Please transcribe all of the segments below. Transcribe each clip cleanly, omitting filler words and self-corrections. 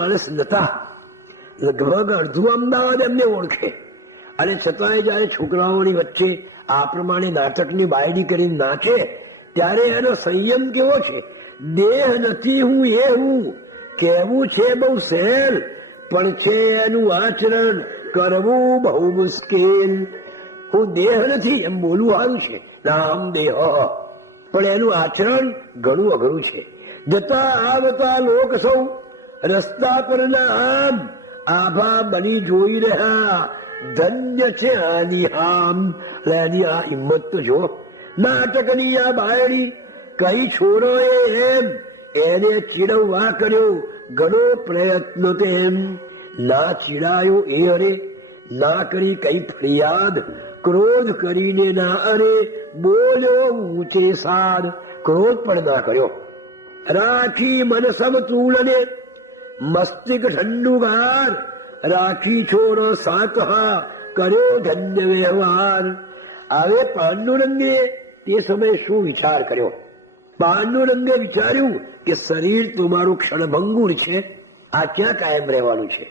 માણસ નતા, લગભગ અડધું અમદાવાદ એમને ઓળખે. અને છતાંય જયારે છોકરાઓની વચ્ચે આ પ્રમાણે નાટકની બાયડી કરીને નાચે ત્યારે એનો સંયમ કેવો છે. દેહ નથી હું એ હું કહેવું છે બહુ સહેલ, પણ છે એનું આચરણ કરવું બહુ મુશ્કેલ. હું દેહ નથી એમ બોલવું સારું છે, નામ દેહ, પણ એનું આચરણ ઘણું અઘરું છે. જતા આવતા લોક સૌ રસ્તા પરના આમ આભા બની જોઈ રહ્યા, ધન્ય છે આની આમ. એની આ હિંમત તો જો. નાટકની આ બાયડી કઈ છોડો એમ એને ચીડવવા કર્યો ઘણો પ્રયત્ન તેમ. ના ચીડાયો એ અરે, ના કરી કઈ ફરિયાદ, ક્રોધ કરીને ના અરે બોલ્યો ઊંચે સાદ. ક્રોધ પણ ના કર્યો. રાખી મન સમતૂલને મસ્તિષ્ક ઠંડુગાર, રાખી છોડો સાકહા કર્યો ધન્ય વ્યવહાર. હવે પાંડુરંગે તે સમયે શું વિચાર કર્યો? પાંડુરંગે વિચાર્યું કે શરીર તમારું ક્ષણભંગુર છે, આ ક્યાં કાયમ રહેવાનું છે.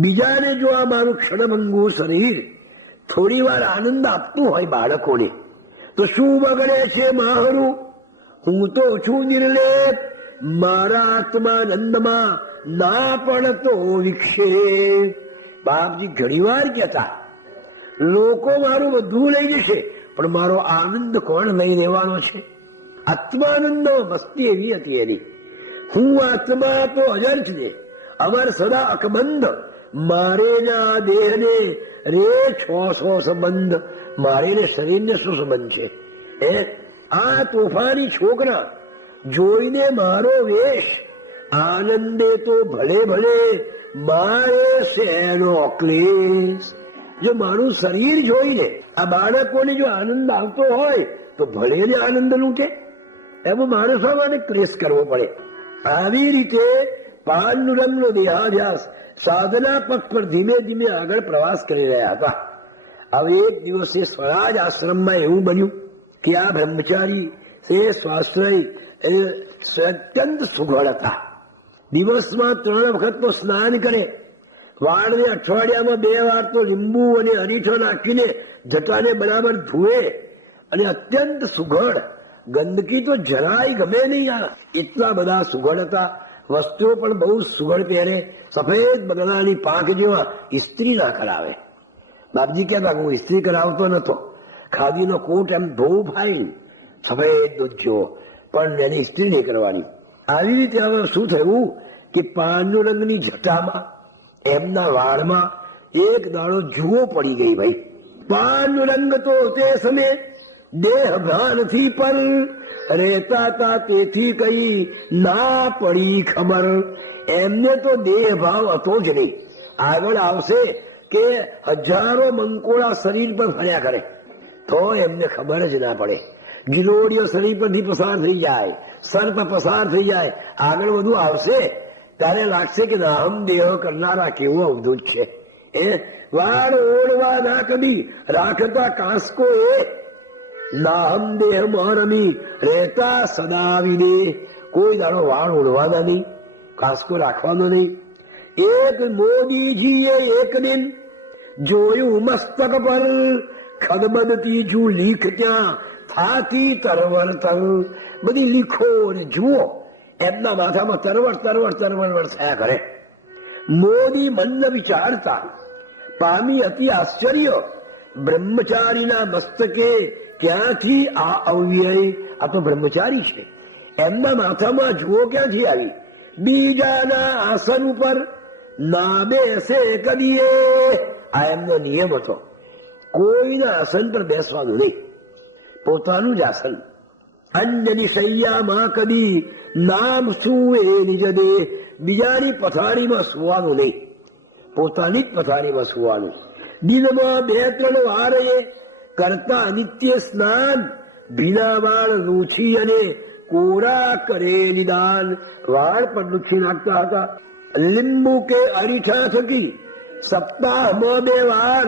બીજાને જો આ મારું ક્ષણભંગુર શરીર થોડી વાર આનંદ આપતું હોય બાળકોને, તો શું બગડે છે મારું? હું તો છું નિર્લેપ, મારા આત્માનંદમાં ના પડતો વિક્ષેપ. બાપજી ઘણી વાર કહેતા, લોકો મારું બધું લઈ જશે પણ મારો આનંદ કોણ લઈ લેવાનો છે? આત્માનંદ મસ્તી એવી હતી એની. હું આત્મા તો અજર છે, અમર સદા અકબંધ, મારે ના દેહને રે છો સંબંધ. મારે ને શરીરને શું સંબંધ છે? આ તોફાની છોકરા જોઈને મારો વેશ, આનંદે તો ભલે ભલે મારે શેનો ક્લેશ. જો મારું શરીર જોઈને આ બાળકોને જો આનંદ આવતો હોય તો ભલે ને આનંદ લૂંટે, એમાં માણસો માટે ક્લેશ કરવો પડે. આવી રીતે પાંડુરંગનો દેહાધ્યાસ સાધના પથ પર ધીમે ધીમે આગળ પ્રવાસ કરી રહ્યા હતા. હવે એક દિવસે સ્વરાજ આશ્રમમાં એવું બન્યું કે આ બ્રહ્મચારી એ સ્વાશ્રય અત્યંત સુઘડ હતા. દિવસમાં 3 વખત તો સ્નાન કરે, વાળને અઠવાડિયામાં 2 વાર તો લીંબુ અને અરીઠો નાખીને જટાને બરાબર ધુએ, અને અત્યંત સુઘડ, ગંદકી તો જરાય ગમે નહીં. એટલા બધા સુઘડ હતા. વસ્તુઓ પણ બહુ સુઘડ પહેરે, સફેદ બગલાની પાંખ જેવા. ઇસ્ત્રી ના કરાવે. બાપજી કહેતા હું ઇસ્ત્રી કરાવતો નતો. ખાદીનો કોટ એમ ધોવું ફાઈન, સફેદ દૂધ જેવો, પણ એની ઇસ્ત્રી નહીં કરવાની. આવી રીતે હવે શું થયું કે પાંડુરંગની જટામાં, એમના વાળમાં એક દાડો જુઓ પડી ગઈ. ભાઈ પાંડુરંગ તો તે સમયે દેહ ભાનથી પર રહેતા હતા, તેથી કઈ ના પડી ખબર. એમને તો દેહ ભાવ હતો જ નહીં. આગળ આવશે કે હજારો મંકોડા શરીર પર ફર્યા કરે તો એમને ખબર જ ના પડે. ગિલોડીઓ શરીર પરથી પસાર થઈ જાય, સર્પ પસાર થઈ જાય, આગળ બધું આવશે ત્યારે લાગશે કે નાહમ દેહ કરનારા કેવો અવધૂત છે. વાળ ઓળવા ના કદી રાખતા કાંસકો એ, નાહમ દેહ મરમી રહેતા સદા વિને. કોઈ દાડો વાળ ઓળવાના નહીં, કાંસકો રાખવાનો નહીં. એક મોદીજીએ એક દિન જોયું મસ્તક પર, ખદબદતી જુ લીખ ક્યાં થાતી તરવર તર. બધી લીખો ને જુઓ એમના માથામાં તરવર તરવર તરવર વરસાયા કરે. મોદી મન વિચારતા પામી અતિ આશ્ચર્ય, બ્રહ્મચારીના મસ્તકે ક્યાંથી આ અવ્યય? આ તો બ્રહ્મચારી છે, એમના માથામાં જુઓ ક્યાંથી આવી? બીજાના આસન ઉપર ના બેસે કદીએ. આ એમનો નિયમ હતો, કોઈના આસન પર બેસવાનું નહીં, પોતાનું જ આસન. અન્યની શૈયામાં કદી નામ સુવે નિજ દે. બીજાની પથારીમાં સુવાનું નહીં, પોતાની જ પથારીમાં સુવાનું. દિનમાં 2-3 વાર એ કરતા નિત્ય સ્નાન, ભીના વાળ લૂછી અને કોરા કરે નિદાન. વાળ પણ લૂછી નાખતા હતા. લીંબુ કે અરીઠા થકી સપ્તાહમાં 2 વાર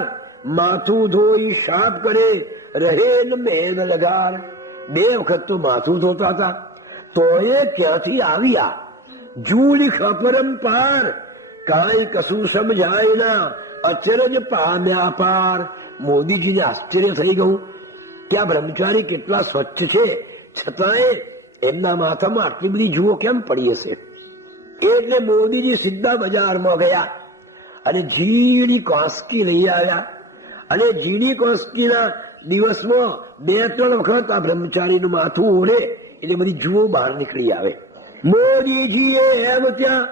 માથું ધોઈ સાફ કરે, રહે મેન લગાર. 2 વખત તો માથું ધોતા હતા. તો એ ક્યાંથી આવ્યા? જૂલિખ અપરંપાર, કાંઈ કશું સમજાય ના, અચરજ પામ્યા પાર. મોદીજીને આશ્ચર્ય થઈ ગયું કે આ બ્રહ્મચારી કેટલા સ્વચ્છ છે, છતાંય એમના માથામાં આટલી બધી જુઓ કેમ પડી હશે. એટલે મોદીજી સીધા બજારમાં ગયા અને ઝીણી કોંસકી લઈ આવ્યા. અને ઝીણી કોંસકીના દિવસમાં 2-3 વખત આ બ્રહ્મચારીનું માથું ઓળે એટલે બધી જુઓ બહાર નીકળી આવે. મોદીજીએ એમ ત્યાં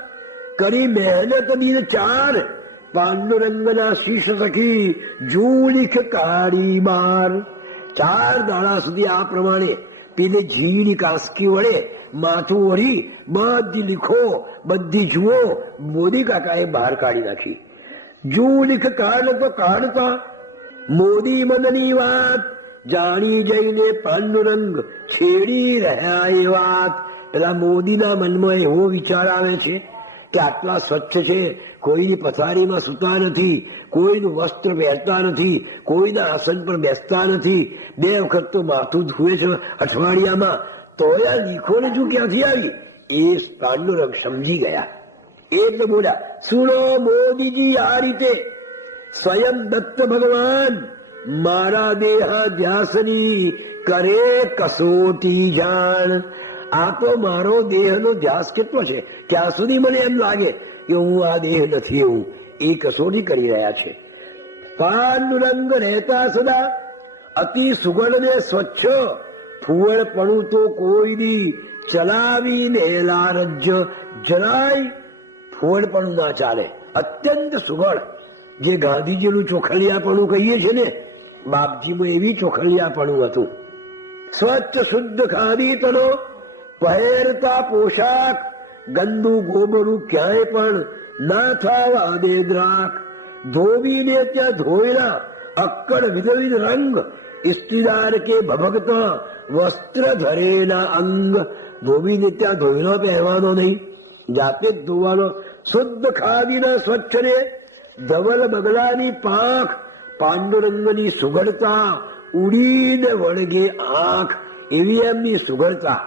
કરી મહેનત દિન 4, પાંડુરંગના શીશ થકી જૂલિખ કાઢી બાર. 4 દાડા સુધી આ પ્રમાણે પેલે ઝીણી કાંસકી વડે માથું ઓળી બધી લીખો, બધી જુઓ મોદી કાકાએ બહાર કાઢી નાખી. જૂલિખ કાઢતો કાઢતા મોદી મનની વાત જાણી જઈને પાંડુરંગ છેડી રહ્યા એ વાત. પેલા મોદીના મનમાં એવો વિચાર આવે છે કે આટલા સ્વચ્છ છે, કોઈની પથારીમાં સૂતા નથી, કોઈનું વસ્ત્ર પહેરતા નથી, કોઈના આસન પર બેસતા નથી, 2 વખત તો માથું ધોવે છે અઠવાડિયામાં, તો આ લીખોને જો ક્યાંથી આવી? એ પાંડુરંગ સમજી ગયા. એટલે બોલ્યા, સુનો મોદીજી, આ રીતે સ્વયં દત્ત ભગવાન મારા દેહાધ્યાસની કરે કસોટી જાણ. આ તો મારો દેહનો ધ્યાસ કેટલો છે, ક્યાં સુધી મને એમ લાગે કે હું આ દેહ નથી, એવું એ કસોટી કરી રહ્યા છે. પાંડુરંગ રહેતા સદા અતિ સુગઢ ને સ્વચ્છ, ફુવળપણું તો કોઈની ચલાવીને લારજ. જરાય ફુવળપણું ના ચાલે, અત્યંત સુગઢ. જે ગાંધીજીનું ચોખલિયાપણું કહીએ છીએ ને, બાપજીમાં એવી ચોખલિયાપણું હતું. સ્વચ્છ શુદ્ધ ખાદી તનો પહેરતા પોશાક, ગંદુ ગોબરું ક્યાંય પણ ના થવા દે દ્રાક. ધોબીને ત્યાં ધોયેલા અક્કડ વિધવિધ રંગ, ઇસ્ત્રીદાર કે ભભગતા વસ્ત્ર ધરેલા અંગ. ધોબીને ત્યાં ધોયેલો પહેરવાનો નહીં, જાતે જ ધોવાનો. શુદ્ધ ખાદીના સ્વચ્છ ને ધવલ બગલાની પાંખ, પાંડુરંગની સુગઢતા ઉડીને વળગે આંખ. એવી એમની સુગઢતા.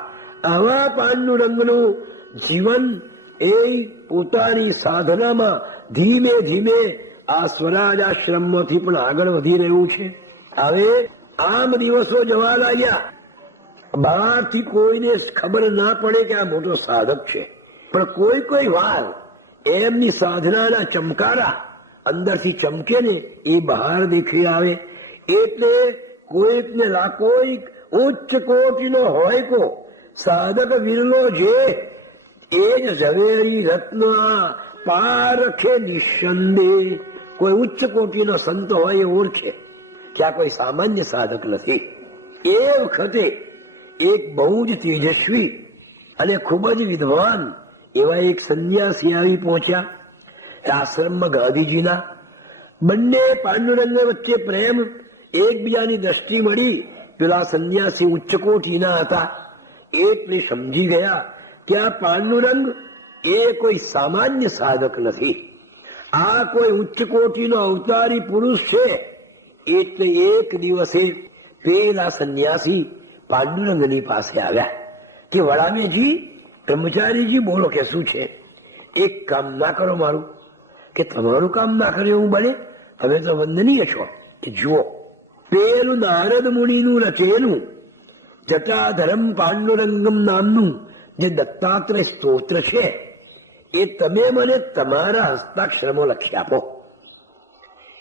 આવા પાંડુરંગનું જીવન એ પોતાની સાધનામાં ધીમે ધીમે આ સ્વરાજ આશ્રમમાંથી પણ આગળ વધી રહ્યું છે. હવે આમ દિવસો જવા લાગ્યા, બહારથી કોઈને ખબર ના પડે કે આ મોટો સાધક છે, પણ કોઈ વાર એમની સાધનાના ચમકારા અંદરથી ચમકે ને એ બહાર દેખી આવે. એટલે કોઈકને કોઈક ઉચ્ચ કોટીનો હોય કો સાધક વિરલો જે, એ જ ઝવેરી રત્ન પારખે નિસંદે. કોઈ ઉચ્ચ કોટીનો સંત હોય એ ઓળખે કે આ કોઈ સામાન્ય સાધક નથી. એ વખતે એક બહુ જ તેજસ્વી અને ખૂબ જ વિદ્વાન એવા એક સંન્યાસી આવી પહોંચ્યા આશ્રમમાં ગાંધીજીના. બંને પાંડુરંગ વચ્ચે પ્રેમ, એકબીજાની દ્રષ્ટિ મળી. પેલા સંન્યાસી ઉચ્ચ કોટીના હતા, એટલે સમજી ગયા કે આ પાંડુરંગ એ કોઈ સામાન્ય સાધક નથી, આ કોઈ ઉચ્ચ કોટીનો અવતારી પુરુષ છે. એટલે એક દિવસે પેલા સંન્યાસી પાંડુરંગની પાસે આવ્યા કે વડામેજી, બ્રહ્મચારીજી બોલો કે શું છે? એક કામ ના કરો મારું, કે તમારું કામ ના કરે એવું બને? તમે તો વંદનીય છો. કે જુઓ, પેલું નારદ મુનિનું રચેલું જટાધરમ પાંડુરંગમ નામનું જે દત્તાત્રેય સ્તોત્ર છે, એ તમે મને તમારા હસ્તાક્ષરમાં લખી આપો.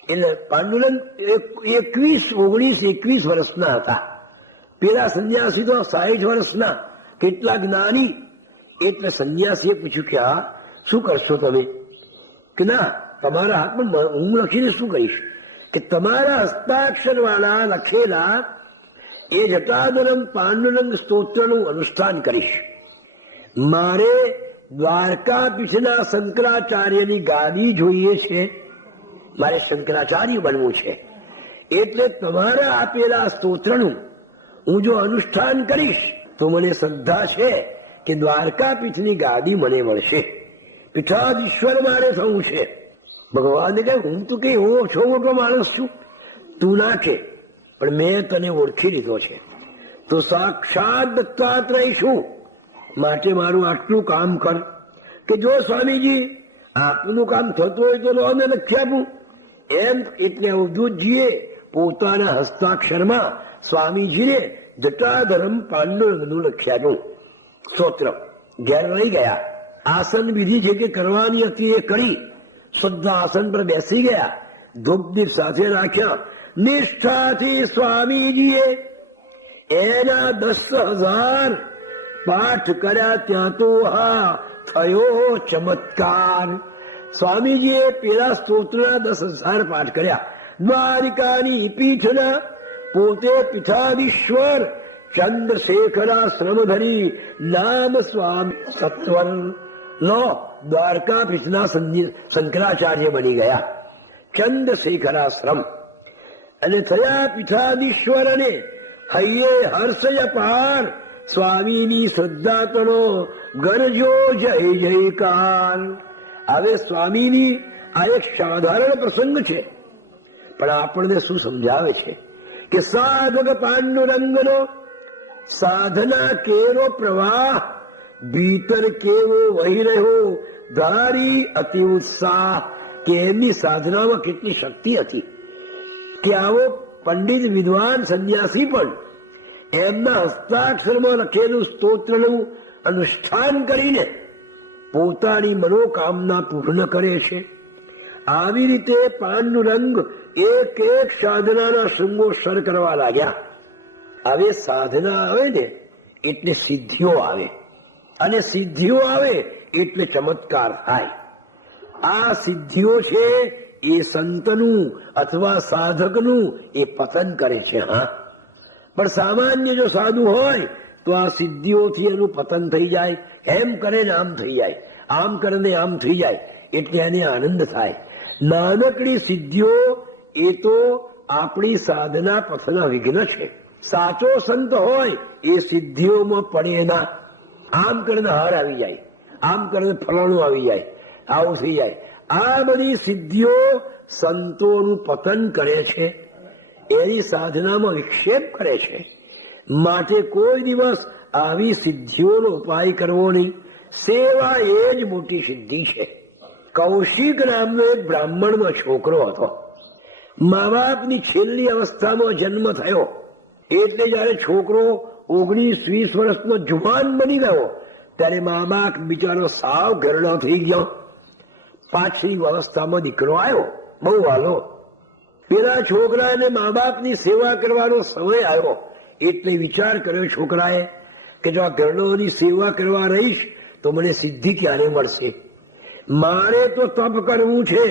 એટલે પાંડુરંગ 21 વર્ષના હતા, પેલા સંન્યાસી તો 60 વર્ષના, કેટલા જ્ઞાની. એટલે સંન્યાસીએ પૂછ્યું કે આ શું કરશો તમે? કે ના, તમારા હાથમાં હું લખીને શું કહીશ? કે તમારા હસ્તાક્ષર વાળા લખેલા એ જટાધરમ પાંડુરંગ સ્તોત્રનું અનુષ્ઠાન કરીશ. મારે દ્વારકાપીઠના શંકરાચાર્યની ગાદી જોઈએ છે, મારે શંકરાચાર્ય બનવું છે. એટલે તમારા આપેલા સ્તોત્રનું હું જો અનુષ્ઠાન કરીશ તો મને શ્રદ્ધા છે કે દ્વારકાપીઠની ગાદી મને મળશે. પીઠાધીશ્વર મારે થવું છે. ભગવાનને કહે, હું તો કઈ ઓછો મોટો માણસ છું, તું ના કે, પણ મેં તને ઓળખી લીધો છે, તો સાક્ષાત દત્તાત્રેય છું, માટે મારું આટલું કામ કર. કે જો સ્વામીજી આપનું કામ થતું હોય તો અમે લખી આપું એમ. એટલે અવધૂતજીએ પોતાના હસ્તાક્ષરમાં સ્વામીજીને જટાધરમ પાંડુરંગનું લખ્યાનું સ્તોત્ર ઘેર લઈ ગયા. આસન વિધિ જે કે કરવાની હતી એ કરી, શુદ્ધ આસન પર બેસી ગયા, ધૂપ દીપ સાથે રાખ્યા. નિષ્ઠાથી સ્વામીજીએ એના 10,000 પાઠ કર્યા. ત્યાં તો હા થયો ચમત્કાર. સ્વામીજીએ પેલા સ્તોત્રના 10,000 પાઠ કર્યા. દ્વારિકાની પીઠના પોતે પીઠાધીશ્વર ચંદ્રશેખરાશ્રમ ધરી નામ સ્વામી સત્વર લો. દ્વારકા પીઠના શંકરાચાર્ય બની ગયા ચંદ્રશેખરાશ્રમ અને થયા પીઠાધીશ્વર. અને હૈયે હર્ષ અપાર સ્વામીની શ્રદ્ધા તણો ગરજો જય જયકાર. હવે સ્વામીની આ એક સાધારણ પ્રસંગ છે, પણ આપણને શું સમજાવે છે કે સાધક પાંડુરંગનો સાધના કેવો પ્રવાહ ભીતર કેવો વહી રહ્યો ધારી અતિ ઉત્સાહ. કે એમની સાધનામાં કેટલી શક્તિ હતી કે આવો પંડિત વિદ્વાન સંન્યાસી પણ એમના હસ્તાક્ષરમાં લખેલું સ્તોત્રનું અનુષ્ઠાન કરીને પોતાની મનોકામના પૂર્ણ કરે છે. આવી રીતે પાંડુરંગ એક એક સાધનાના શૃંગો સર કરવા લાગ્યા. હવે સાધના આવે ને એટલે સિદ્ધિઓ આવે, અને સિદ્ધિઓ આવે એટલે ચમત્કાર થાય. આ સિદ્ધિઓ છે એ સંતનું અથવા સાધકનું એ પતન કરે છે. હા, પણ સામાન્ય જો સાધુ હોય તો આ સિદ્ધિઓથી એનું પતન થઈ જાય. એમ કરે ને આમ થઈ જાય, આમ કરે ને આમ થઈ જાય, એટલે એને આનંદ થાય. નાનકડી સિદ્ધિઓ એ તો આપણી સાધના પથના વિઘ્ન છે. સાચો સંત હોય એ સિદ્ધિઓમાં પડે ના. આમ કરીને હાર આવી જાય, આમ કરીને ફલાણું આવી જાય, આવું થઈ જાય. આ બધી સિદ્ધિઓ સંતોનું પતન કરે છે, એની સાધનામાં વિક્ષેપ કરે છે. માટે કોઈ દિવસ આવી સિદ્ધિઓનો ઉપાય કરવો નહીં. સેવા એ જ મોટી સિદ્ધિ છે. કૌશિક નામનો એક બ્રાહ્મણમાં છોકરો હતો. મા બાપની છેલ્લી અવસ્થામાં જન્મ થયો એટલે જયારે છોકરો 19-20 વર્ષનો જુવાન બની ગયો ત્યારે મા બાપ બિચારો સાવ ઘરડો થઈ ગયો. પાછલી અવસ્થામાં દીકરો આવ્યો, બહુ વાલો. પેલા છોકરાને મા બાપની સેવા કરવાનો સમય આવ્યો એટલે વિચાર કર્યો છોકરાએ કે જો આ ઘરડોની સેવા કરવા રહીશ તો મને સિદ્ધિ ક્યારે મળશે? મારે તો તપ કરવું છે,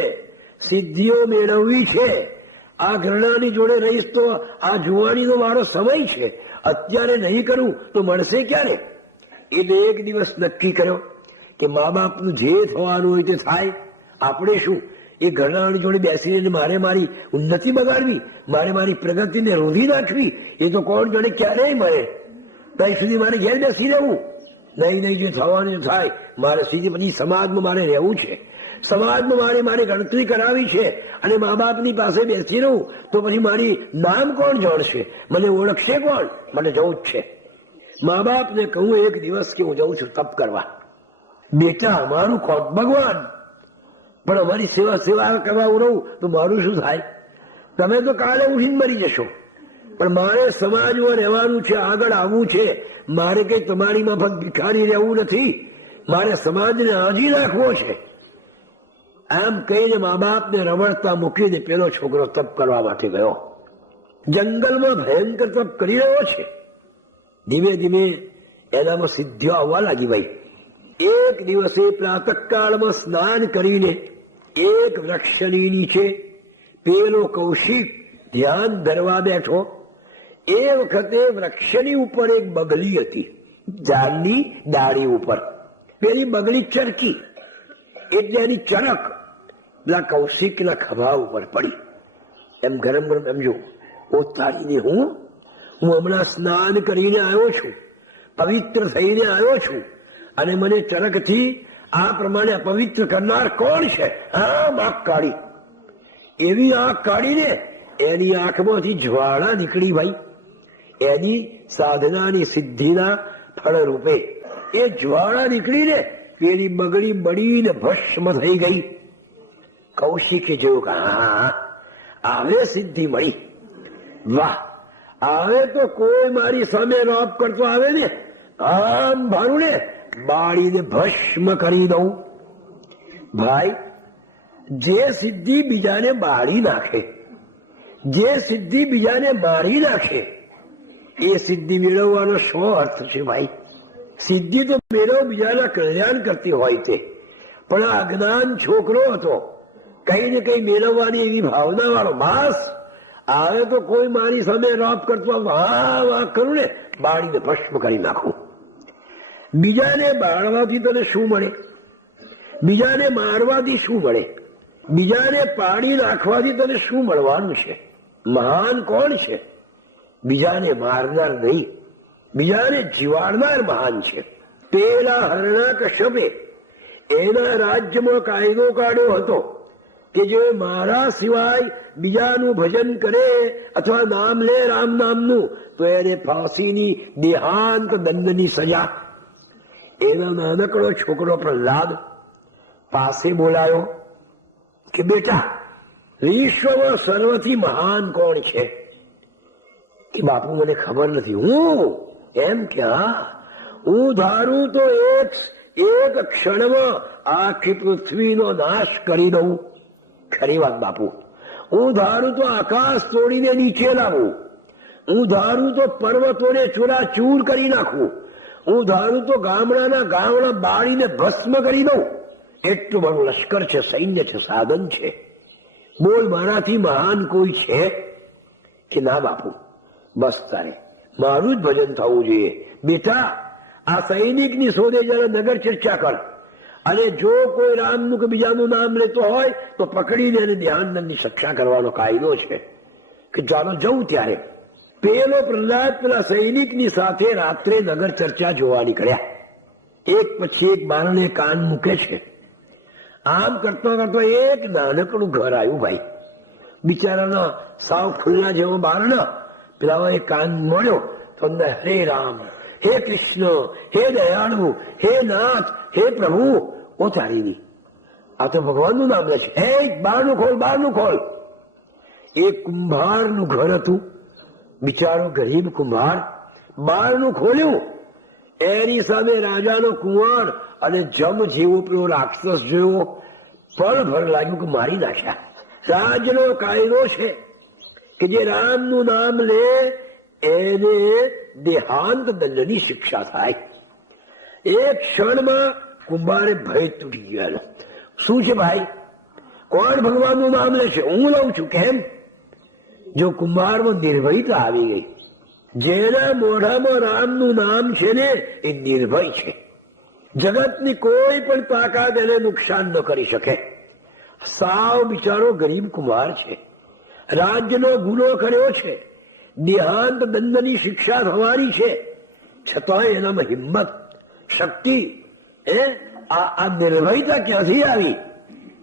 સિદ્ધિઓ મેળવવી છે. આ ઘરડાની જોડે રહીશ તો આ જુવાનીનો મારો સમય છે, અત્યારે નહીં કરું તો મળશે ક્યારે? એટલે એક દિવસ નક્કી કર્યો કે મા બાપનું જે થવાનું હોય તે થાય. આપણે શું એ ઘરડાની જોડે બેસીને મારે મારી ઉન્નતિ બગાડવી, મારે મારી પ્રગતિને રોધી નાખવી, એ તો કોણ જોડે ક્યારેય મળે. ત્યાં સુધી મારે ઘેર બેસી રહેવું? નહીં નહીં, જે થવાનું થાય. મારે સીધી પછી સમાજમાં મારે રહેવું છે, સમાજમાં મારે ગણતરી કરાવી છે, અને મા બાપની પાસે બેસી રહું તો પછી મારી નામ કોણ જાણશે, મને ઓળખશે કોણ? મને જવું જ છે. મા બાપને કહું એક દિવસ કે હું જઉં છું તપ કરવા. બેટા, અમારું ખોટ ભગવાન, પણ અમારી સેવા કરવા હું રહું તો મારું શું થાય? તમે તો કાલે ઉઠીને મરી જશો, પણ મારે સમાજમાં રહેવાનું છે, આગળ આવવું છે. મારે કઈ તમારી માફક ભિખારી રહેવું નથી, મારે સમાજને આજી રાખવો છે. આમ કહીને મા બાપને રમણતા મૂકીને પેલો છોકરો તપ કરવા માટે ગયો. જંગલમાં ભયંકર તપ કરી રહ્યો છે. ધીમે ધીમે એનામાં સિદ્ધિઓ આવવા લાગી. ભાઈ, એક દિવસે પ્રાતઃકાળમાં સ્નાન કરીને એક વૃક્ષની નીચે પેલો કૌશિક ધ્યાન ધરવા બેઠો. એ વખતે વૃક્ષની ઉપર એક બગલી હતી, ઝાડની ડાળી ઉપર. પેલી બગલી ચરકી એટલે એની ચરક પેલા કૌશિકના ખભા ઉપર પડી. એમ ગરમ ગરમ એમ જો ઓતાડીને હું હમણાં સ્નાન કરીને આવ્યો છું, પવિત્ર થઈને આવ્યો છું, અને મને ચરકથી આ પ્રમાણે અપવિત્ર કરનાર કોણ છે? આમ આંખ કાઢી. એવી આંખ કાઢીને એની આંખમાંથી જ્વાળા નીકળી. ભાઈ, એની સાધનાની સિદ્ધિના ફળ રૂપે એ જ્વાળા નીકળીને પેલી બગડી બળીને ભસ્મ થઈ ગઈ. કૌશિકે જોયું કે હા હવે સિદ્ધિ મળી. વાહ, હવે તો કોઈ મારી સામે રોપ કરતો આવે ને આમ ભારું ને બાળીને ભસ્મ કરી દઉં. ભાઈ, જે સિદ્ધિ બીજાને બાળી નાખે, જે સિદ્ધિ બીજાને મારી નાખે, એ સિદ્ધિ મેળવવાનો શું અર્થ છે ભાઈ? સિદ્ધિ તો મેળવ બીજાના કલ્યાણ કરતી હોય તે, પણ આ અજ્ઞાન છોકરો હતો, કઈ ને કઈ મેળવવાની એવી ભાવના વાળો માસ. આવે તો કોઈ મારી સામે રોપ કરતો વાહ કરું ને બાળીને ભસ્મ કરી નાખું. બીજાને બાળવાથી તને શું મળે? બીજાને મારવાથી શું મળે? બીજાને પાડી નાખવાથી તને શું મળવાનું છે? મહાન કોણ છે? બીજાને મારનાર નહીં, બીજાને જીવાડનાર મહાન છે. પેલા હરણાકશ્યપે એના રાજ્યમાં કાયદો કાઢ્યો હતો કે જે મારા સિવાય બીજાનું ભજન કરે અથવા નામ લે રામ નામનું તો એને ફાંસીની દેહાંત દંડની સજા. એનો નાનકડો છોકરો પ્રહલાદ પાસે બોલાયો કે બેટા, વિશ્વમાં સર્વથી મહાન કોણ છે? કે બાપુ મને ખબર નથી. હું એમ કે હા, હું ધારું તો એક ક્ષણમાં આખી પૃથ્વીનો નાશ કરી દઉં. ખરી વાત બાપુ. હું ધારું તો આકાશ તોડીને નીચે લાવું. હું ધારું તો પર્વતોને ચૂરાચૂર કરી નાખું. હું ધારું તો ગામડાના ગામડા બાળીને ભસ્મ કરી દઉં. એટલું બધું લશ્કર છે, સૈન્ય છે, સાધન છે. બોલ, મારાથી મહાન કોઈ છે? કે ના બાપુ, બસ તારે મારું જ ભજન થવું જોઈએ. બેટા, આ સૈનિકની શોધે જરા નગર ચર્ચા કર, અને જો કોઈ રામનું કે બીજાનું નામ લેતો હોય તો પકડીને એને ધ્યાનદંડની શિક્ષા કરવાનો કાયદો છે. કે ચાલો જવું. ત્યારે પેલો પ્રહલાદ પેલા સૈનિકની સાથે રાત્રે નગર ચર્ચા જોવા નીકળ્યા. એક પછી એક બારણે કાન મૂકે છે. આમ કરતો કરતો એક નાનકડું ઘર આવ્યું ભાઈ. બિચારાના સાવ ખુલ્લા જેવો બારણા. પેલા એ કાન મળ્યો તો અંદર હરે રામ, હે કૃષ્ણ, હે દયાળુ, હે નાથ, હે પ્રભુ. ઓ તારીની, આ તો ભગવાનનું નામ લે છે. હે બહારનું ખોલ, બહારનું ખોલ. એ કુંભારનું ઘર હતું. બિચારો ગરીબ કુંભાર બહારનું ખોલ્યું. એની સામે રાજાનો કુંવર અને જમ જેવો પેલો રાક્ષસ જેવો પળ ભર લાગ્યું કે મારી નાખ્યા. રાજનો કાયદો છે કે જે રામનું નામ લે એને દેહાંત દંડની શિક્ષા થાય. એક ક્ષણમાં કુંભારે ભય તૂટી ગયો. શું છે ભાઈ? કોણ ભગવાનનું નામ લે છે? હું લઉં છું. કેમ? જો કુંભારમાં નિર્ભયતા આવી ગઈ. જેના મોઢામાં રામનું નામ છે ને એ નિર્ભય છે. જગતની કોઈ પણ તાકાત એને નુકસાન ન કરી શકે. સાવ બિચારો ગરીબ કુંભાર છે. રાજ્યનો ગુનો કર્યો છે, દેહાંત દંડની શિક્ષા થવાની છે, છતાં એનામાં હિંમત, શક્તિ, આ નિર્ભયતા ક્યાંથી આવી?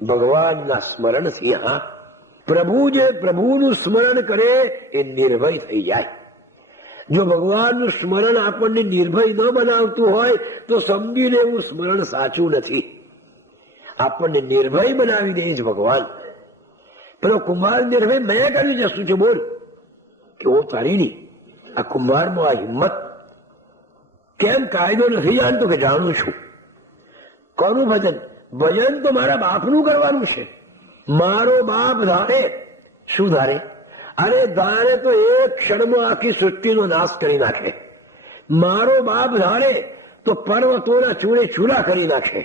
ભગવાનના સ્મરણથી. હા, પ્રભુ જે પ્રભુનું સ્મરણ કરે એ નિર્ભય થઈ જાય. જો ભગવાનનું સ્મરણ આપણને નિર્ભય ન બનાવતું હોય તો સમજી લેવું સ્મરણ સાચું નથી. આપણને નિર્ભય બનાવી દે છે ભગવાન. પેલો કુંભાર નિર્ભય મેં કર્યું છે. શું છે? બોલ. કે ઓ તારીની, આ કુંભારમાં આ હિંમત કેમ? કાયદો નથી જાણતો? કે જાણું છું. કરું ભજન. ભજન તો મારા બાપનું કરવાનું છે. મારો બાપ ધારે. શું ધારે? અરે ધારે તો એક ક્ષણમાં આખી સૃષ્ટિનો નાશ કરી નાખે. મારો બાપ ધારે તો પર્વતોના ચૂરે ચૂરા કરી નાખે.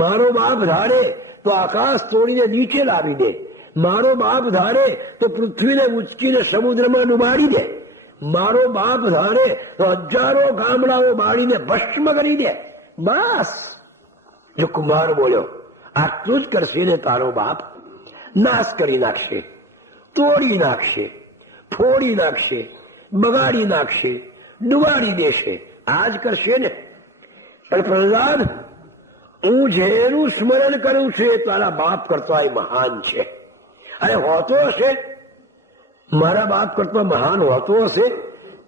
મારો બાપ ધારે તો આકાશ તોડીને નીચે લાવી દે. મારો બાપ ધારે તો પૃથ્વીને ઉચકીને સમુદ્રમાં ડુબાડી દે. મારો બાપ ધારે તો હજારો ગામડાઓ બાળીને ભસ્મ કરી દે. બસ, જો કુંભાર બોલ્યો આટલું જ કરશે ને તારો બાપ, નાશ કરી નાખશે, તોડી નાખશે, ફોડી નાખશે, બગાડી નાખશે, ડુબાડી દેશે. આ જ કરશે ને. પણ પ્રહલાદ, હું જેનું સ્મરણ કરું છું એ તારા બાપ કરતા મહાન છે. અરે હોતો હશે, મારા બાપ કરતા મહાન હોતો હશે.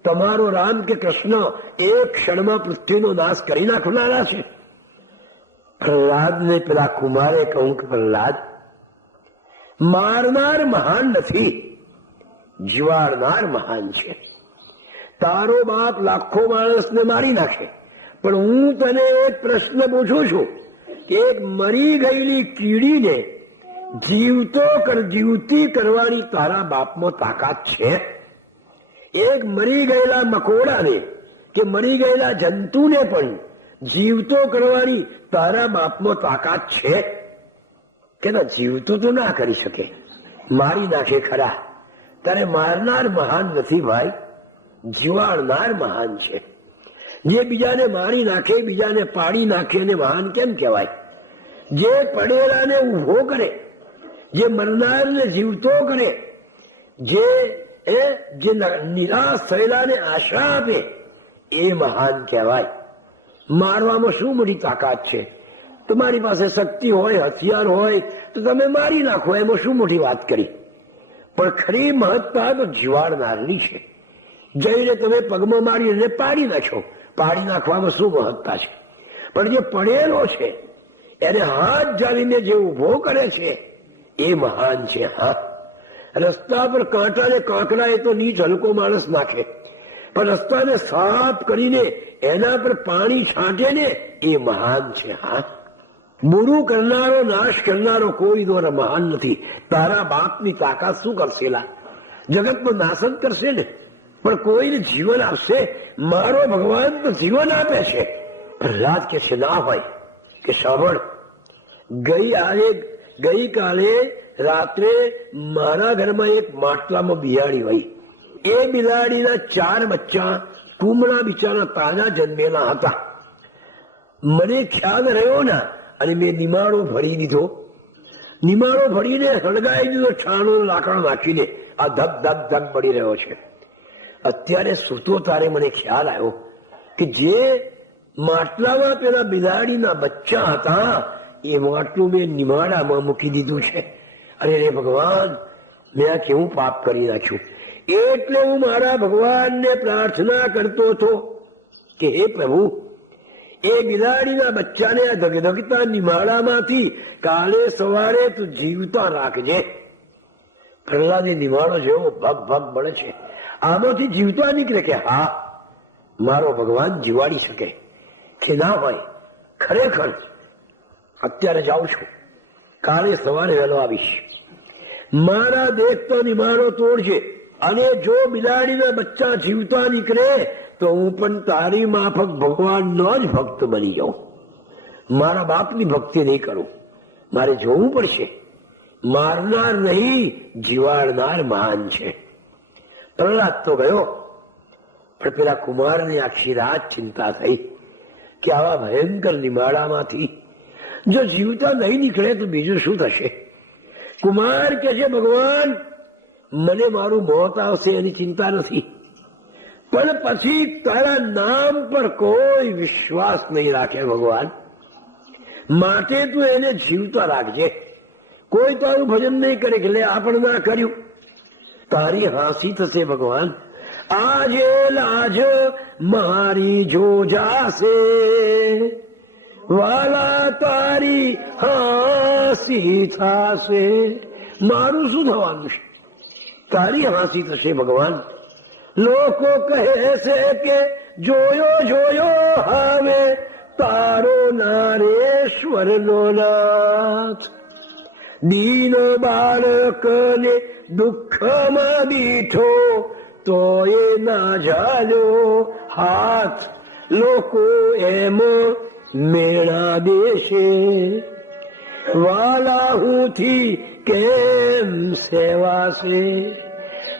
તમારો રામ કે કૃષ્ણ એક ક્ષણમાં પૃથ્વીનો નાશ કરી નાખનારા છે. પ્રહલાદને પેલા કુમારે કહું કે પ્રહલાદ, મારનાર મહાન નથી, જીવાડનાર મહાન છે. તારો બાપ લાખો માણસને મારી નાખે, પણ હું તને એક પ્રશ્ન પૂછું છું કે એક મરી ગયેલી કીડીને જીવતી કરવાની તારા બાપમાં તાકાત છે? એક મરી ગયેલા મકોડાને કે મરી ગયેલા જંતુને પણ જીવતો કરવાની તારા બાપમાં તાકાત છે કે ના? જીવતો તો ના કરી શકે, મારી નાખે ખરા. તારે મારનાર મહાન નથી ભાઈ, જીવાડનાર મહાન છે. જે બીજાને મારી નાખે, બીજાને પાડી નાખે એને મહાન કેમ કહેવાય? જે પડેલાને ઉભો કરે, જે મરનારને જીવતો કરે, જે નિરાશ થયેલાને આશા આપે, એ મહાન કહેવાય. મારવામાં શું મોટી તાકાત છે? તમારી પાસે શક્તિ હોય, હથિયાર હોય તો તમે મારી નાખો, એમાં શું મોટી વાત કરી? પણ ખરી મહત્તા તો જીવાડનારની છે. જઈને તમે પગમાં મારીને પાડી નાખો, પાડી નાખવામાં શું મહત્તા છે? પણ જે પડેલો છે એને હાથ જાવીને જે ઉભો કરે છે એ મહાન છે. હા, રસ્તા પર કાંટા ને કાંકરા એ તો નીચ હલકો માણસ નાખે, પણ રસ્તાને સાફ કરીને એના પર પાણી છાંટે ને એ મહાન છે. હા, બુરું કરનારો, નાશ કરનારો કોઈ દ્વારા મહાન નથી. તારા બાપની તાકાત શું કરશે? જગતમાં નાશ જ કરશે ને, પણ કોઈને જીવન આપશે? મારો ભગવાન તો જીવન આપે છે. પ્રહલાદ કે છે ના હોય કે સાંભળ, ગઈકાલે રાત્રે મારા ઘરમાં એક માટલામાં બિલાડી હોય. એ બિલાડીના 4 બચ્ચા કુમળા બિચારા તાજા જન્મેલા હતા. મને ખ્યાલ રહ્યો ના, અને મેં નિમાડો ભરી દીધો. નિમાડો ભરીને હળગાવી દીધો, છાણું લાકડું નાખીને. આ ધક ધક ધક પડી રહ્યો છે. અત્યારે સૂતો તારે મને ખ્યાલ આવ્યો કે જે માટલામાં પેલા બિલાડીના બચ્ચા હતા એ માટલું મેં નિમાડામાં મૂકી દીધું છે. અરે રે ભગવાન, મેં આ કેવું પાપ કરી નાખ્યું. એટલે હું મારા ભગવાનને પ્રાર્થના કરતો હતો કે હે પ્રભુ, એ બિલાડીના બચ્ચાને આ ધગધગતા નિમાડામાંથી કાલે સવારે તું જીવતા રાખજે. પ્રહલાદે નિમાડો જેવો ભગ ભગ બળે છે, આમાંથી જીવતા નીકળે કે હા, મારો ભગવાન જીવાડી શકે કે ના હોય? ખરેખર અત્યારે જાઉં છું, કાલે સવારે વહેલો આવીશ. મારા દેખતો નિમાડો તોડજે, અને જો બિલાડીના બચ્ચા જીવતા નીકળે તો હું પણ તારી માફક ભગવાનનો જ ભક્ત બની જાઉં. મારા બાપની ભક્તિ નહીં કરું, મારે જોવું પડશે. મારનાર નહીં, જીવાડનાર મહાન છે. પ્રહલાદ તો ગયો, પણ પેલા કુમારને આખી રાત ચિંતા થઈ કે આવા ભયંકર નિમાડામાંથી જો જીવતા નહીં નીકળે તો બીજું શું થશે? કુમાર કે છે ભગવાન, મને મારું મોત આવશે એની ચિંતા નથી, પણ પછી તારા નામ પર કોઈ વિશ્વાસ નહીં રાખે ભગવાન, માટે તું એને જીવતા રાખજે. કોઈ તારું ભજન નહીં કરે કે લે આપણે ના કર્યું, તારી હાંસી થશે ભગવાન. આજે લાજ મારી જો જાશે, વાલા તારી હાંસી થશે. મારું શું થવાનું છે? તારી હાંસી થશે ભગવાન. લોકો કહે છે કે જોયો જોયો હવે તારો નારેશ્વર નો નાથ. દીન બાળકને દુઃખમાં દીઠો તો એ ના ઝાલ્યો હાથ. લોકો એમ મેળા દેશે, વાલા હુંથી કેમ સેવાશે.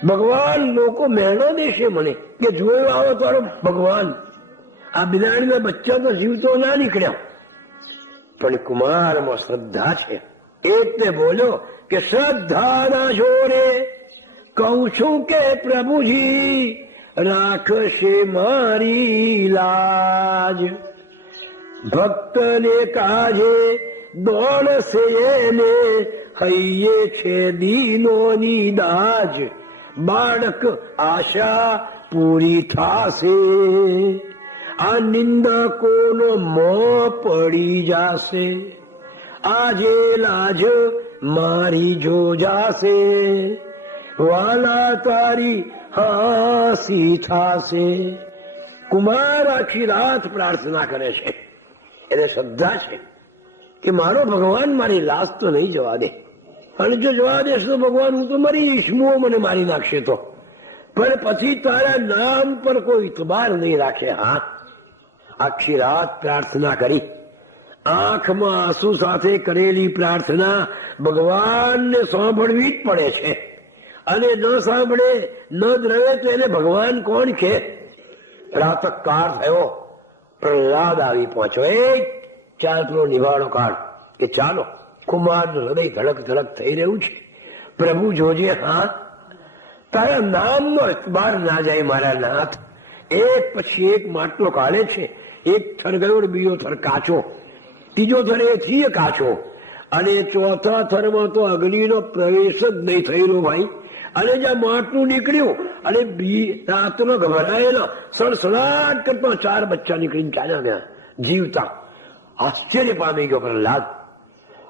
ભગવાન લોકો મેળા દેશે મને કે જોયો આવો તારો ભગવાન. આ બિલાડીના બચ્ચા તો જીવતો ના નીકળ્યા, પણ કુમારમાં શ્રદ્ધા છે એટલે બોલ્યો કે શ્રદ્ધાના જોરે કહું છું કે પ્રભુજી રાખશે મારી લાજ. ભક્તને કાજે દોડશે એને હૈયે છે દીનોની દાજ. બાળક આશા પૂરી થાશે. આ નિંદકોનો મોં પડી જાશે, આજે લાજ મારી જો જાશે, વાલા તારી હાસી થાશે. કુમાર આખી રાત પ્રાર્થના કરે છે, એને શ્રદ્ધા છે કે મારો ભગવાન મારી લાશ તો નહીં જવા દે, અને જો જવા દેશ તો ભગવાન હું તો મરી જઈશ, મુઓ મને મારી નાખશે તો, પણ પછી તારા નામ પર કોઈ ઇતબાર નહીં રાખે. હા, આખી રાત પ્રાર્થના કરી, આંખમાં આંસુ સાથે કરેલી પ્રાર્થના ભગવાનને સાંભળવી જ પડે છે, અને ન સાંભળે ન દ્રવે તો એને ભગવાન કોણ કે? પ્રાતઃકાળ થયો, પ્રહલાદ આવી પહોંચ્યો. એ ચાલ પેલો નિભાડો કાઢ કે ચાલો. કુમારનું હૃદય ધડક ધડક થઈ રહ્યું છે. પ્રભુ જોજે, હા તારા નામનો ઇતબાર ના જાય મારા નાથ. એક પછી એક માટલો કાઢે છે, એક થર ગયો, બીજો થર કાચો, ત્રીજો થર એથી કાચો, અને ચોથા થરમાં તો અગ્નિનો પ્રવેશ જ નહીં થયેલો ભાઈ. અને જ્યાં માટલું નીકળ્યું અને રાતનો ગભરાયેલા સડસડાટ કરતા 4 બચ્ચા નીકળીને ચાલ્યા ગયા જીવતા. આશ્ચર્ય પામી ગયો પ્રહલાદ,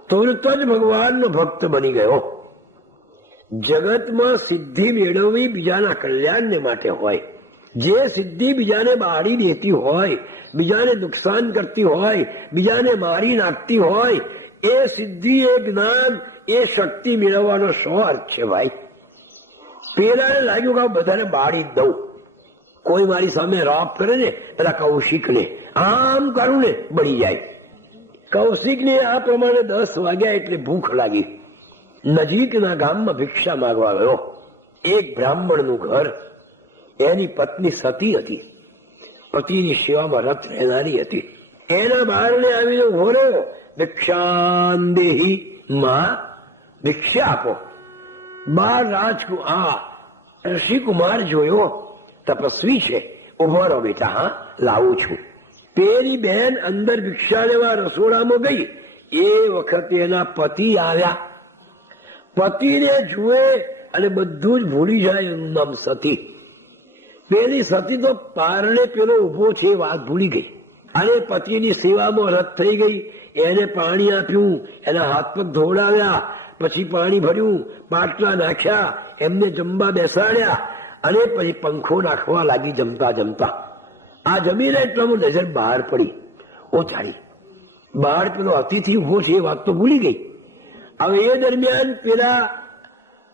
તુરત જ ભગવાનનો ભક્ત બની ગયો. જગતમાં સિદ્ધિ મેળવવી બીજાના કલ્યાણને માટે હોય. જે સિદ્ધિ બીજાને બાળી દેતી હોય, બીજાને નુકસાન કરતી હોય, બીજાને મારી નાખતી હોય, એ સિદ્ધિ, એ જ્ઞાન, એ શક્તિ મેળવવાનો શો અર્થ છે ભાઈ? પેલાને લાગ્યું કે બધાને બાળી દઉં. કોઈ મારી સામે રોપ કરે ને, પેલા કૌશિકને આમ કરું ને બળી જાય. કૌશિકને આ પ્રમાણે 10 વાગ્યા એટલે ભૂખ લાગી. નજીકના ગામમાં ભિક્ષા માંગવા ગયો. એક બ્રાહ્મણનું ઘર, એની પત્ની સતી હતી, પતિની સેવામાં રત રહેનારી હતી. એના બારણે આવીને ઉભો રહ્યો, ભિક્ષાંદેહી માં, ભિક્ષા આપો. બાર ઋષિકુમાર જોયો, તપસ્વી છે, ઉભો રહો બેટા, હા લાવું છું. પેલી બહેન અંદર ભિક્ષા લેવા રસોડામાં ગઈ. એ વખતે એના પતિ આવ્યા. પતિને જુએ અને બધું જ ભૂલી જાય. એનું નામ સતી. પેલી સતી તો પારણે પેલો ઉભો છે એ વાત ભૂલી ગઈ, અને પતિની સેવામાં રત થઈ ગઈ. એને પાણી આપ્યું, એના હાથ પગ ધોવડાવ્યા, પછી પાણી ભર્યું, પાટલા નાખ્યા, એમને જમવા બેસાડ્યા, અને પછી પંખો નાખવા લાગી જમતા જમતા. આ જમીને એટલામાં નજર બહાર પડી. ઓછાડી બહાર પેલો અતિથિ ઉભો છે એ વાત તો ભૂલી ગઈ. હવે એ દરમિયાન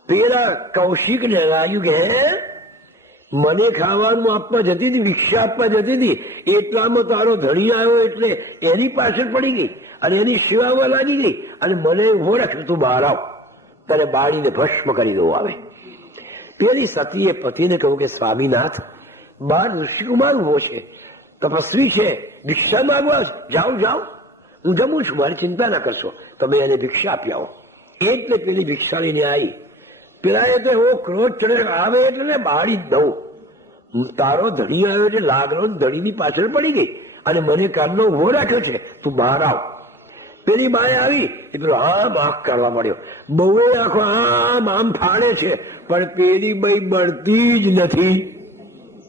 પેલા કૌશિકને લાગ્યું કે મને ખાવાનું આપવા જતી હતી, ભિક્ષા આપવા જતી હતી, એટલામાં તારો ધણી આવ્યો એટલે એની પાછળ પડી ગઈ અને એની સેવામાં લાગી ગઈ, અને મને ઉભો રાખ્યો, તું બહાર આવ, તને બાળીને ભસ્મ કરી દઉં. આવે પેલી સતીએ પતિને કહ્યું કે સ્વામીનાથ, બાર ઋષિકુમાર ઉભો છે, તપસ્વી છે, ભિક્ષા માંગવા, જાઓ જાઓ, હું જમું છું, મારી ચિંતા ના કરશો, તમે એને ભિક્ષા આપી આવો. એટલે પેલી ભિક્ષા લઈને આવી. પેલા એ તો એવો ક્રોધ ચડે, આવે એટલે બાળી જ દઉં. તારો ધણી આવ્યો એટલે લાગલો ધણીની પાછળ પડી ગઈ, અને મને કાનનો ઉભો રાખ્યો છે, તું બહાર આવ. પેલી બાય આવી એટલે આમ આંખ કાઢવા મળ્યો. બહુએ આંખો આમ ફાડે છે, પણ પેલી બાઈ બળતી જ નથી.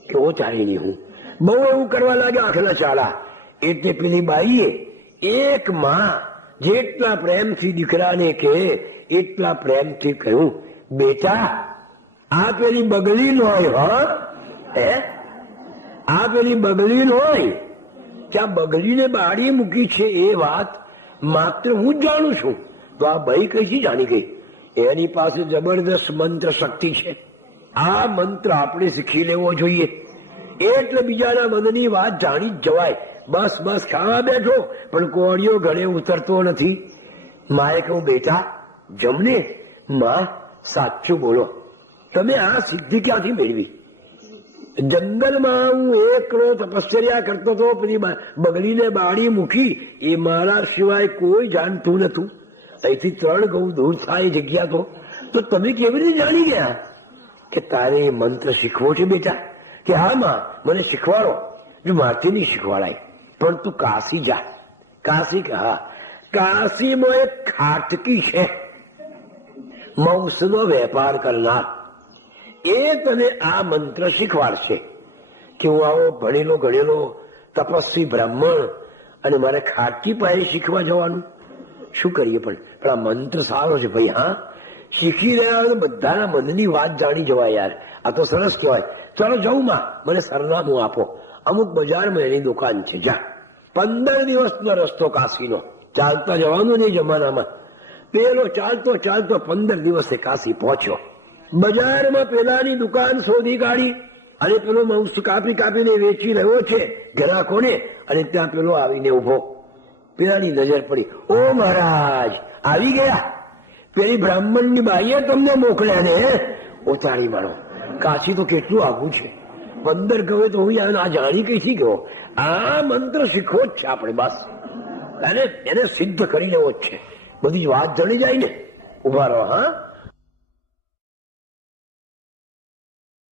કેવો ચાલી નહીં હું બહુ એવું કરવા લાગ્યો, આંખના ચાળા. એટલે પેલી બાઈએ એક માં જેટલા પ્રેમથી દીકરાને કહે એટલા પ્રેમથી કહ્યું, બેટા આ પેલી બગલી ન હોય, આ પેલી બગલી ન હોય, ત્યાં બગલીને બાળી મૂકી છે એ વાત માત્ર હું જ જાણું છું. તો આ ભાઈ કઈથી જાણી ગઈ? એની પાસે જબરદસ્ત મંત્ર શક્તિ છે. આ મંત્ર આપણે શીખી લેવો જોઈએ. એટલે બીજાના મનની વાત જાણી જ જવાય. બસ બસ ખાવા બેઠો પણ કોળિયો ગળે ઉતરતો નથી. માએ કહું, બેટા જમને. માં સાચું બોલો, તમે આ સિદ્ધિ ક્યાંથી મેળવી? જંગલમાં હું એકલો તપશ્ચર્યા કરતો હતો, પેલી બગલીને બાળી મૂકી એ મારા સિવાય કોઈ જાણતું નતું. અહીંથી 3 ગૌ દૂર થાય જગ્યા તો તમે કેવી રીતે જાણી ગયા કે તારે એ મંત્ર શીખવો છે બેટા? કે હા માં, મને શીખવાડો. જો મારથી નહીં શીખવાડાય, પણ તું કાશી જા. કાશી કે હા, કાશીમાં એક ખાટકી છે, માંસનો વેપાર કરનાર. એ તને આ મંત્ર શીખવાડશે. કે હું આવો ભણેલો ગણેલો તપસ્વી બ્રાહ્મણ અને મારે ખાટકી પાસે શીખવા જવાનું? શું કરીએ? પણ આ મંત્ર સારો છે ભાઈ. હા, શીખી રહ્યા હોય તો બધાના મનની વાત જાણી જવાય યાર. આ તો સરસ કહેવાય. ચાલો જઉં માં, મને સરનામું આપો. અમુક બજારમાં એની દુકાન છે, જા. 15 દિવસનો રસ્તો કાશીનો. ચાલતા જવાનું નહીં જમાનામાં. પેલો ચાલતો ચાલતો 15 દિવસે કાશી પહોંચ્યો. બજારમાં પેલાની દુકાન શોધી કાઢી અને પેલો માંસ કાપી કાપીને વેચી રહ્યો છે ગ્રાહકોને, અને ત્યાં પેલો આવીને ઉભો. પેલાની નજર પડી. ઓ મહારાજ, આવી ગયા? પેલી બ્રાહ્મણની બાઈએ તમને મોકલ્યા ને? ઓતાળી મારો. કાશી તો કેટલું આગું છે. 15 ગવે તો હું આ જાણી કઈથી ગયો. આ મંત્ર શીખવો જ છે આપણે, બસ. અને એને સિદ્ધ કરી લેવો જ છે. બધી જ વાત જણી જાય ને. ઉભા રહો. હા,